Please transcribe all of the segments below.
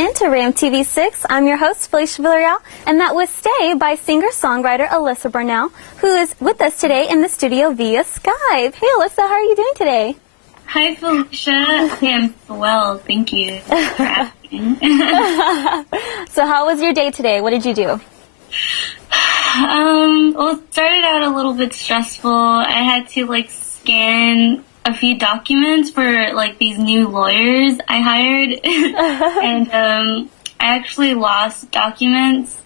in to RamTV-6. I'm your host, Felicia Villarreal, and that was Stay by singer-songwriter Alyssa Bernal, who is with us today in the studio via Skype. Hey, Alyssa, how are you doing today? Hi, Felicia. I'm well, thank you for asking. So how was your day today? What did you do? Well, it started out a little bit stressful. I had to, scan a few documents for, these new lawyers I hired. And, I actually lost documents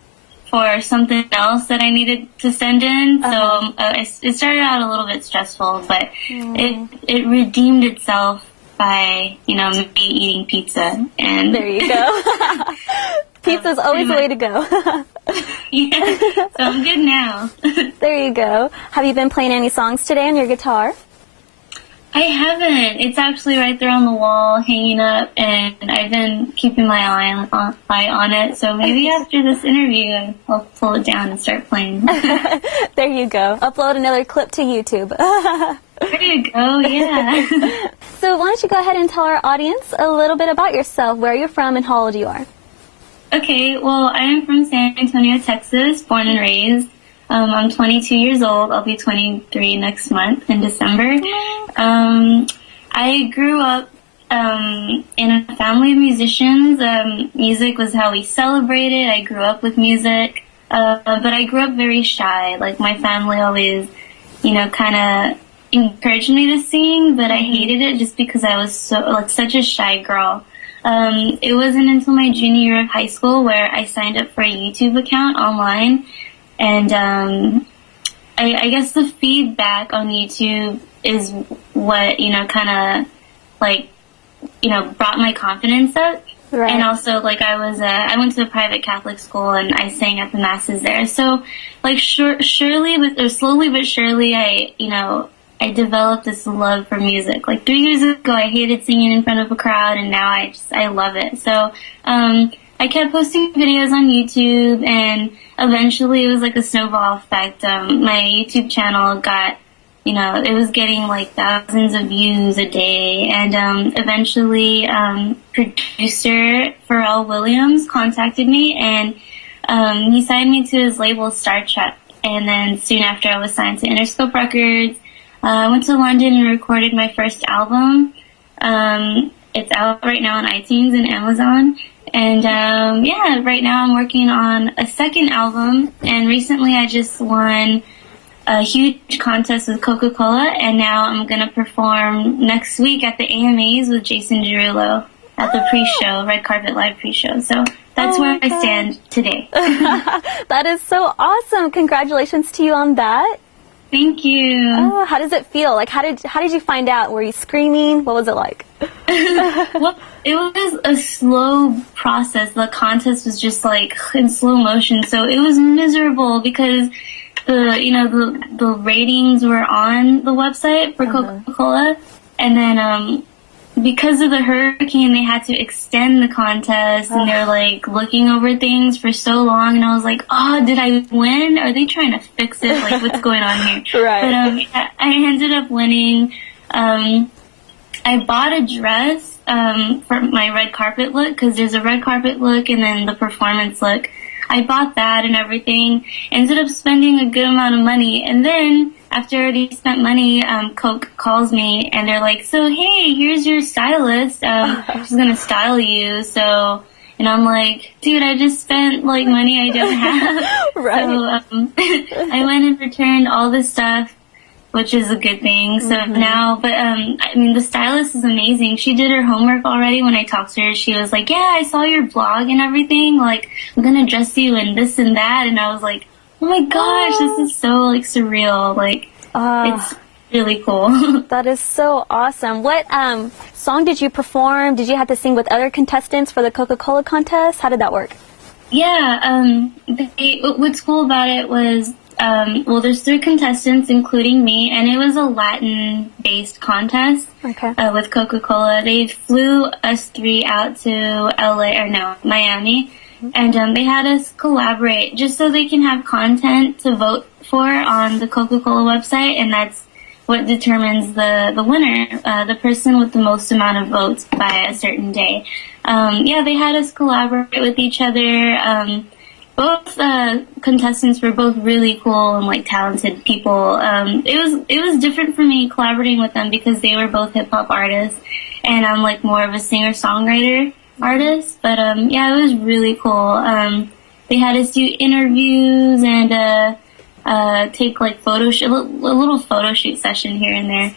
for something else that I needed to send in. So, it started out a little bit stressful, but it redeemed itself by, me eating pizza. And there you go. Pizza's always the way to go. Yeah, so I'm good now. There you go. Have you been playing any songs today on your guitar? I haven't. It's actually right there on the wall, hanging up, and I've been keeping my eye on it. So maybe after this interview, I'll pull it down and start playing. There you go. Upload another clip to YouTube. There you go, yeah. So why don't you go ahead and tell our audience a little bit about yourself, where you're from, and how old you are. Okay, well, I am from San Antonio, Texas, born and raised. I'm 22 years old. I'll be 23 next month in December. I grew up in a family of musicians. Music was how we celebrated. I grew up with music, but I grew up very shy. My family always, kind of encouraged me to sing, but I hated it just because I was such a shy girl. It wasn't until my junior year of high school where I signed up for a YouTube account online. And I guess the feedback on YouTube is what, kind of, brought my confidence up. Right. And also, I went to a private Catholic school and I sang at the masses there. So, slowly but surely, I developed this love for music. 3 years ago, I hated singing in front of a crowd, and now I love it. So, I kept posting videos on YouTube, and eventually it was like a snowball effect. My YouTube channel got, it was getting thousands of views a day, and eventually producer Pharrell Williams contacted me, and he signed me to his label Star Trek. And then soon after, I was signed to Interscope Records. I went to London and recorded my first album. It's out right now on iTunes and Amazon. And, right now I'm working on a second album, and recently I just won a huge contest with Coca-Cola, and now I'm going to perform next week at the AMAs with Jason Derulo at the pre-show, Red Carpet Live pre-show. So that's where I stand today. That is so awesome. Congratulations to you on that. Thank you. Oh, how does it feel? How did you find out? Were you screaming? What was it like? Well, it was a slow process. The contest was just in slow motion, so it was miserable because the ratings were on the website for Coca-Cola, and then because of the hurricane, they had to extend the contest, and they're looking over things for so long, and I was like, oh, did I win? Are they trying to fix it? What's going on here? Right. But I ended up winning. I bought a dress for my red carpet look, because there's a red carpet look and then the performance look. I bought that and everything, ended up spending a good amount of money, and then after I already spent money, Coke calls me, and they're like, so, hey, here's your stylist. She's going to style you. So, and I'm like, dude, I just spent, money I don't have. Right. So, I went and returned all this stuff, which is a good thing. So now, but, the stylist is amazing. She did her homework already. When I talked to her, she was like, yeah, I saw your blog and everything. I'm going to dress you in this and that. And I was like, oh my gosh, this is so surreal. It's really cool. That is so awesome. What song did you perform? Did you have to sing with other contestants for the Coca-Cola contest? How did that work? Yeah, what's cool about it was, there's 3 contestants, including me, and it was a Latin-based contest with Coca-Cola. They flew us 3 out to Miami, and they had us collaborate just so they can have content to vote for on the Coca-Cola website, and that's what determines the winner, the person with the most amount of votes by a certain day. yeah, they had us collaborate with each other. Both contestants were both really cool and like talented people. It was different for me collaborating with them because they were both hip hop artists, and I'm like more of a singer songwriter artist. But yeah, it was really cool. They had us do interviews and take like a little photo shoot session here and there.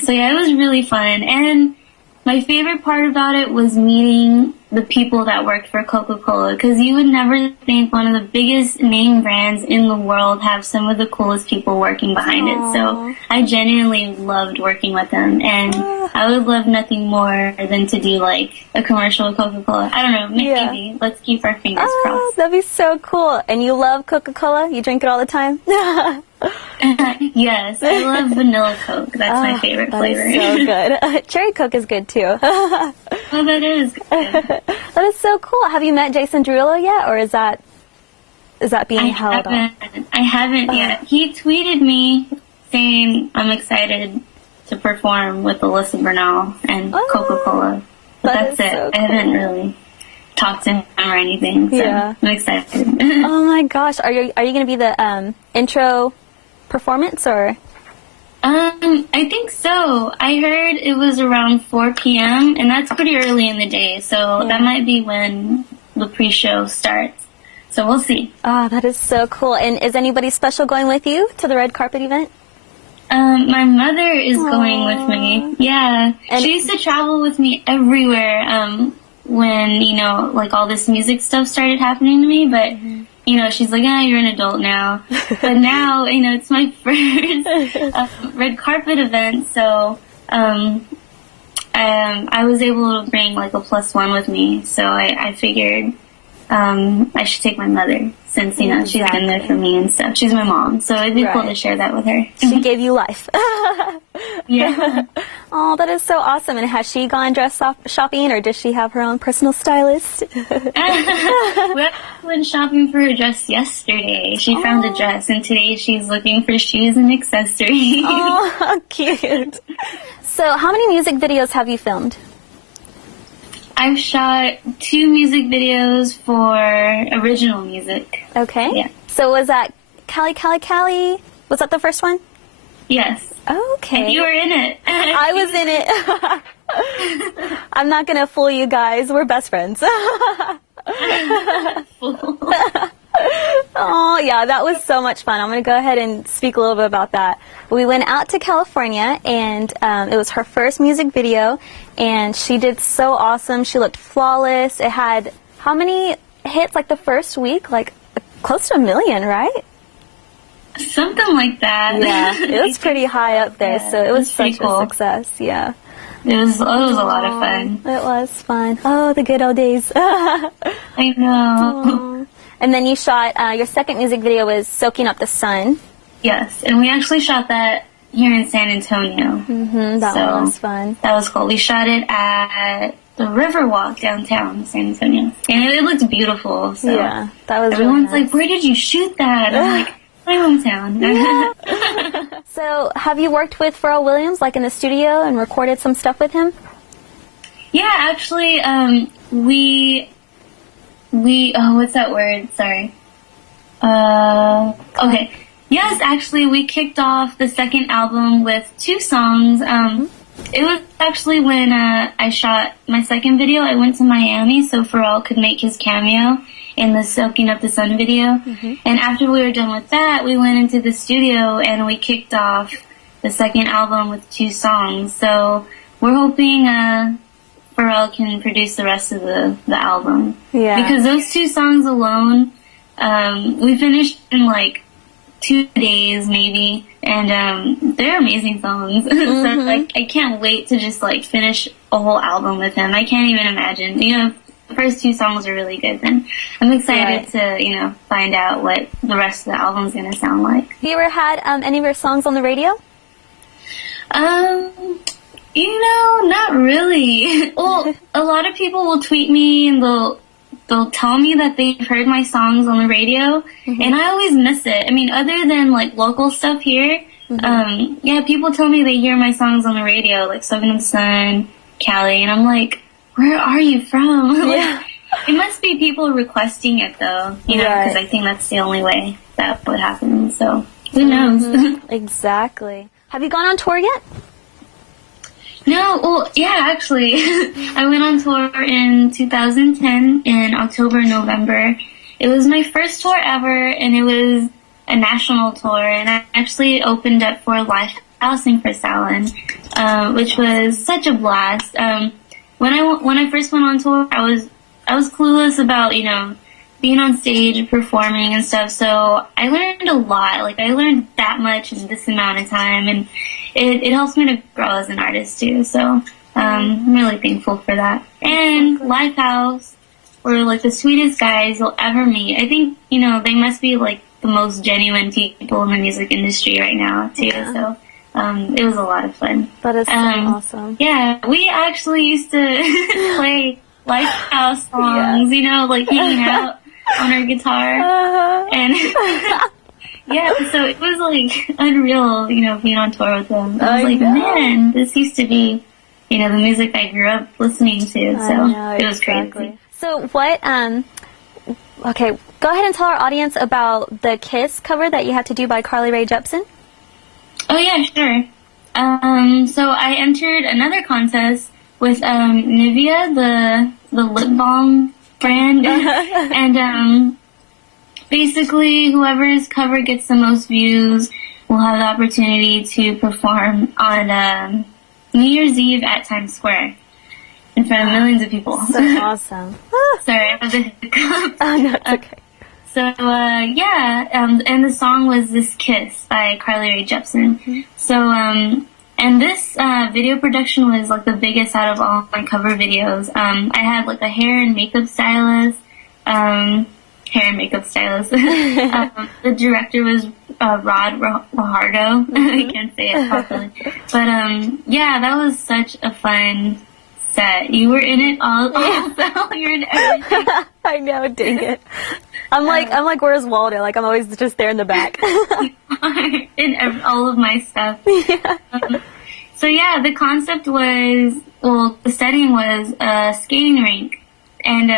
So yeah, it was really fun. And my favorite part about it was meeting the people that worked for Coca-Cola, because you would never think one of the biggest name brands in the world have some of the coolest people working behind it. So I genuinely loved working with them, and I would love nothing more than to do like a commercial with Coca-Cola. I don't know, maybe. Let's keep our fingers crossed. That'd be so cool. And you love Coca-Cola? You drink it all the time? Yes, I love vanilla Coke. That's my favorite flavor. That is so good. Cherry Coke is good too. Oh, that is good. That is so cool. Have you met Jason Derulo yet, or is that being held on? I haven't yet. He tweeted me saying I'm excited to perform with Alyssa Bernal and Coca-Cola. But that's it. So cool. I haven't really talked to him or anything, so I'm excited. Oh my gosh. Are you going to be the intro performance, or? I think so. I heard it was around 4 p.m. and that's pretty early in the day, so that might be when the pre-show starts. So we'll see. Oh, that is so cool. And is anybody special going with you to the red carpet event? My mother is going with me. Yeah. And she used to travel with me everywhere, when, you know, like all this music stuff started happening to me, but you know, she's like, you're an adult now. But now, you know, it's my first red carpet event, so I was able to bring like a +1 with me. So I figured I should take my mother, since, you know, she's been there for me and stuff. She's my mom, so it'd be cool to share that with her. She gave you life. Yeah. Oh, that is so awesome. And has she gone dress shopping, or does she have her own personal stylist? We went shopping for her dress yesterday. She found a dress, and today she's looking for shoes and accessories. Oh, cute. So how many music videos have you filmed? I've shot 2 music videos for original music. Okay. Yeah. So was that Cali Cali Cali? Was that the first one? Yes. Okay. And you were in it. I was in it. I'm not going to fool you guys. We're best friends. Oh, yeah, that was so much fun. I'm going to go ahead and speak a little bit about that. We went out to California, and it was her first music video, and she did so awesome. She looked flawless. It had how many hits, like the first week? Like close to 1 million, right? Something like that. Yeah, it was pretty high up there, so it was such a success. Yeah. It was a lot of fun. It was fun. Oh, the good old days. I know. Aww. And then you shot, your second music video was Soaking Up the Sun. Yes, and we actually shot that here in San Antonio. That one was fun. That was cool. We shot it at the Riverwalk downtown, San Antonio. And it looked beautiful. So yeah, that was everyone's really nice. like, where did you shoot that? I'm like, my hometown. Yeah. So have you worked with Pharrell Williams, like in the studio, and recorded some stuff with him? Yeah, actually, we what's that word? Sorry. Okay. Yes, actually, we kicked off the second album with 2 songs. It was actually when I shot my second video. I went to Miami so Pharrell could make his cameo in the Soaking Up the Sun video. And after we were done with that, we went into the studio and we kicked off the second album with 2 songs. So we're hoping Pharrell can produce the rest of the album. Yeah. Because those 2 songs alone, we finished in like 2 days maybe, and they're amazing songs. So like, I can't wait to just like finish a whole album with him. I can't even imagine. You know, the first 2 songs are really good, and I'm excited to, you know, find out what the rest of the album's gonna sound like. Have you ever had any of your songs on the radio? You know, not really. Well, a lot of people will tweet me and they'll tell me that they've heard my songs on the radio, and I always miss it. I mean, other than like local stuff here, yeah, people tell me they hear my songs on the radio, like Soaking Up the Sun, Cali, and I'm like, where are you from? Yeah. It must be people requesting it, though, you know, because I think that's the only way that would happen. So, who knows? Exactly. Have you gone on tour yet? No, well, yeah, actually, I went on tour in 2010 in October, November. It was my first tour ever, and it was a national tour, and I actually opened up for Live Housing for Salon, which was such a blast. When I first went on tour, I was clueless about, you know, being on stage and performing and stuff, so I learned a lot. Like, I learned that much in this amount of time, and it helps me to grow as an artist, too, so I'm really thankful for that. And Lifehouse were, like, the sweetest guys you'll ever meet. I think, you know, they must be, like, the most genuine people in the music industry right now, too, so it was a lot of fun. That is so awesome. Yeah, we actually used to play Lifehouse songs, you know, like hanging out on our guitar, and yeah, so it was like unreal, you know, being on tour with them. I was like, man, this used to be, you know, the music I grew up listening to, so it was crazy. So what, okay, go ahead and tell our audience about the Kiss cover that you had to do by Carly Rae Jepsen. Oh yeah, sure. So I entered another contest with Nivea, the lip balm brand, and basically whoever's cover gets the most views will have the opportunity to perform on New Year's Eve at Times Square in front of millions of people. So awesome. Sorry, I have the hiccups. Oh no, it's okay. So, and the song was This Kiss by Carly Rae Jepsen. So, and this video production was like the biggest out of all my cover videos. I had like a hair and makeup stylist. The director was Rod Fajardo. I can't say it properly. But yeah, that was such a fun set. You were in it all, so you're in everything. I know, dang it. I'm like, where's Waldo? Like, I'm always just there in the back. In all of my stuff. Yeah. So yeah, the concept was, well, the setting was a skating rink, and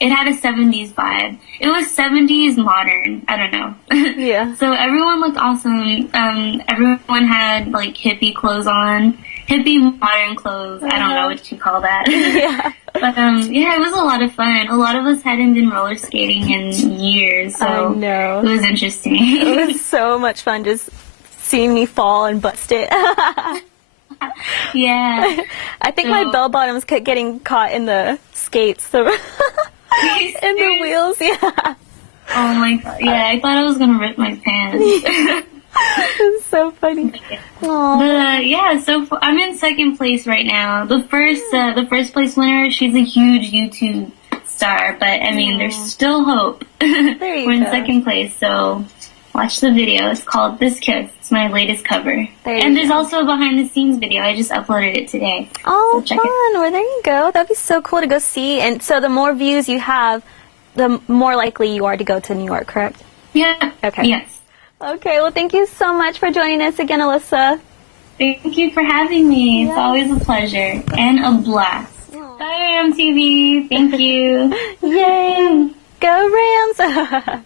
it had a 70s vibe. It was 70s modern. I don't know. Yeah. So everyone looked awesome. Everyone had like hippie clothes on. Hippie modern clothes. I don't know what you call that. Yeah. But yeah, it was a lot of fun. A lot of us hadn't been roller skating in years, so I know. It was interesting. It was so much fun just seeing me fall and bust it. Yeah. I think my bell bottoms kept getting caught in the skates, in the wheels. Yeah. Oh my god. Yeah, I thought I was gonna rip my pants. It's so funny. But yeah, so I'm in second place right now. The first place winner, she's a huge YouTube star, but I mean, there's still hope. We're in second place, so watch the video. It's called This Kiss. It's my latest cover. And there's also a behind the scenes video. I just uploaded it today. Oh, so fun. Well, there you go. That'd be so cool to go see. And so the more views you have, the more likely you are to go to New York, correct? Yeah. Okay. Yes. Okay, well, thank you so much for joining us again, Alyssa. Thank you for having me. It's always a pleasure and a blast. Bye, RamTV. Thank you. Yay. Go Rams.